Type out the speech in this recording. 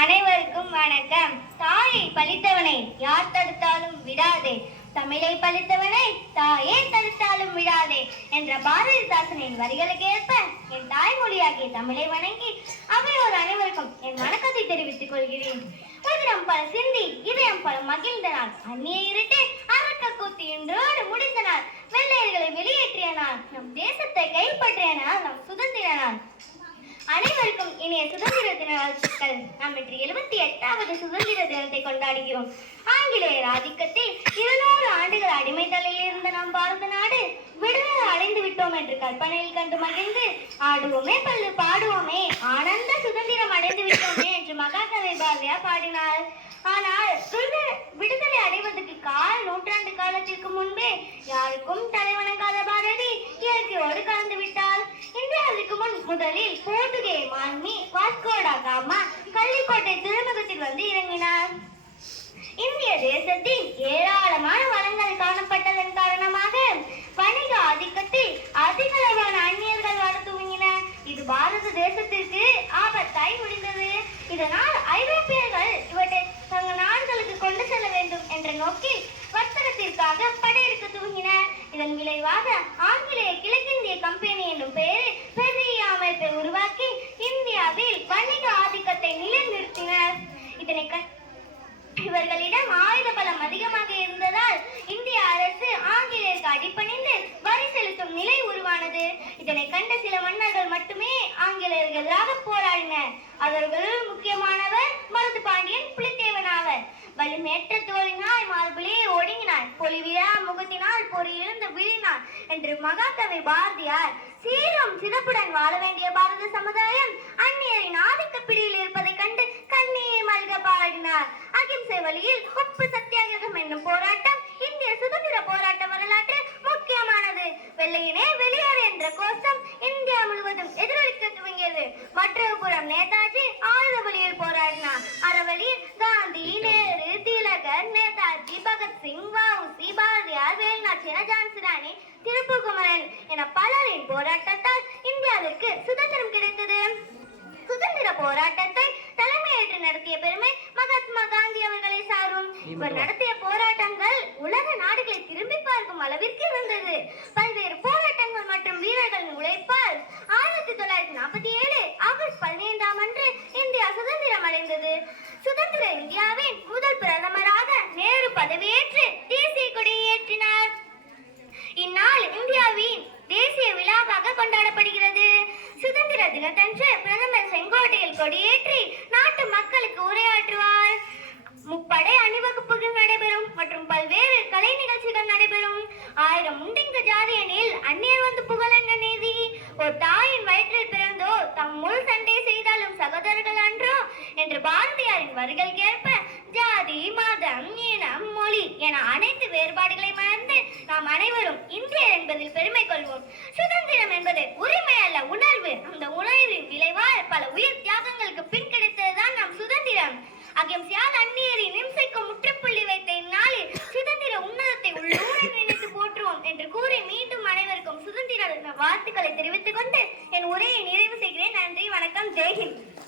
அனைவருக்கும் வணக்கம். தாயை பழித்தவனை யார் தடுத்தாலும் விடாதே, தமிழை பழித்தவனை தாயே தடுத்தாலும் விடாதே என்ற பாரதிதாசனின் வரிகளுக்கு ஏற்ப என் தாய்மொழியாகிய தமிழை வணங்கி அவையோர் அனைவருக்கும் என் வணக்கத்தை தெரிவித்துக் கொள்கிறேன். உதிரம் பல சிந்தி இதயம் பல மகிழ்ந்த நாள், அந்நிய இருட்டு அரக்க கூத்து என்றோடு முடிந்த நாள், வெள்ளையர்களை வெளியேற்றிய நாள், நம் தேசத்தை கைப்பற்றிய நாள், நம் சுதந்திர நாள். அனைவருக்கும் இனிய சுதந்திர தின வாழ்த்துக்கள். நாம் இன்று 78வது சுதந்திர தினத்தை கொண்டாடுகிறோம். ஆங்கிலேயர் ஆதிக்கத்தில் 200 ஆண்டுகள் அடிமைத்தலையில் இருந்த நம் பாரத நாடு விடுதலை அடைந்து விட்டோம் என்று கற்பனையில் கண்டு மகிழ்ந்து ஆடுவோமே பல்லு பாடுவோமே ஆனந்த சுதந்திரம் அடைந்து விட்டோமே என்று மகாகவி பாரதியார் பாடினார். ஆனால் விடுதலை அடைவதற்கு கால் நூற்றாண்டு காலத்திற்கு முன்பே யாருக்கும் தலைவணங்காத பாரதி இயற்கையோடு கலந்து விட்டார். இந்தியாவிற்கு முன் முதலில் போர்த்துகேய மாலுமி வாஸ்கோ ட காமா கள்ளிக்கோட்டை துறைமுகத்தில் வந்து இறங்கினார். இந்திய தேசத்தில் ஏராளமான வளங்கள் காணப்பட்டதன் காரணமாக வணிக ஆதிக்கத்தில் அதிகளவான அந்நியர்கள் வர துவங்கினர். இது பாரத தேசத்திற்கு ஆபத்தாய் முடிந்தது. இதனால் ஐரோப்பியர்கள் இவற்றை தங்கள் நாடுகளுக்கு கொண்டு செல்ல வேண்டும் என்ற நோக்கில் வர்த்தகத்திற்காக படையெடுக்க துவங்கினர். இதன் விளைவாக ஆங்கிலேய கிழக்கிந்திய கம்பெனி என்னும் பெயரில் பெரிய அமைப்பை உருவாக்கி இந்தியாவில் வணிக ஆதிக்கத்தை நிலைநிறுத்தினர். இவர்களிடம் ஆயுத பலம் அதிகமாக இருந்ததால் இந்திய அரசு ஆங்கிலேயருக்கு அடிபணிந்து வரி செலுத்தும் நிலை உருவானது. இதனை கண்ட சில மன்னர்கள் மட்டுமே ஆங்கிலேயருக்கு எதிராக போராடினர். அவர்களுள் முக்கியமானவர் மருது பாண்டியன் புலித்தேவன் ஆவர். வலிமேற்ற தோழினாய் மார்பிலே ஒடுங்கினார், பொலிவிழா முகத்தினால் பொறியிருந்து விழினார் என்று மகாகவி பாரதியார் சீரும் சிறப்புடன் வாழ வேண்டிய பாரத சமுதாயம் அந்நியரின் ஆதிக்க பிடியில் இருப்பதை கண்டு கண்ணீர் மல்க பாடினார். அகிம்சை வழியில் உப்பு சத்தியாகிரகம் என்னும் போராட்டம் இந்திய சுதந்திர போராட்ட வரலாற்றில் முக்கியமானது. வெள்ளையனே வெளியேறு என்ற கோஷம் இந்தியா முழுவதும் எதிரொலிக்க துவங்கியது. மற்றொரு புறம் நேதாஜி ஆயுத வழியில் போராடினார். அறவழியில் காந்தி, நேரு, திலகர், நேதாஜி, பகத்சிங், வஉசி, பாரதியார், வேலுநாச்சியார், ஜான்சி ராணி, திருப்புகுமரன் என பலரின் போராட்டத்தால் இந்தியாவிற்கு சுதந்திரம் கிடைத்தது. சுதந்திர போராட்டத்தை தலைமையேற்று நடத்திய பெருமை மகாத்மா காந்தி அவர்களை சாரும். இவர் நடத்திய போராட்டங்கள் உலக நாடுகளை திரும்பி பார்க்கும் அளவிற்கு இருந்தது. பல்வேறு போராட்டங்கள் மற்றும் வீரர்களின் உழைப்பால் 1947 ஆகஸ்ட் 15ஆம் அன்று இந்தியா சுதந்திரம் அடைந்தது. சுதந்திர இந்தியாவின் முதல் பிரதமராக நேரு பதவியேற்று தேசிய கொடியை ஏற்றினார். இந்நாள் இந்தியாவின் தேசிய விழாவாக கொண்டாடப்படுகிறது. சுதந்திர தினத்தன்று பிரதமர் செங்கோட்டையில் கொடியேற்றி நாட்டு மக்களுக்கு உரையாற்றுவார். முப்படை அணிவகுப்புகள் நடைபெறும் மற்றும் பல்வேறு கலை நிகழ்ச்சிகள் நடைபெறும். 1000 உண்டிங்க ஜாதியனில் அந்நியர் வந்து புகழென்ன நீதி, ஒரு தாயின் வயிற்றில் பிறந்தோ தம் முள் சண்டை செய்தாலும் சகோதரர்கள் அன்றோ என்று பாரதியாரின் வரிகள் கேட்ப ஜாதி, மதம், இனம், மொழி என அனைத்து வேறுபாடுகளை மறந்து நாம் அனைவரும் இந்தியர் என்பதில் பெருமை கொள்வோம். சுதந்திரம் என்பது உரிமை அல்ல, உணர்வு. அந்த உணர்வின் விளைவால் பல உயிர் தியாகங்களுக்கு பின் கிடைத்ததுதான் நம் சுதந்திரம். அகிம்சையால் அந்நியரின்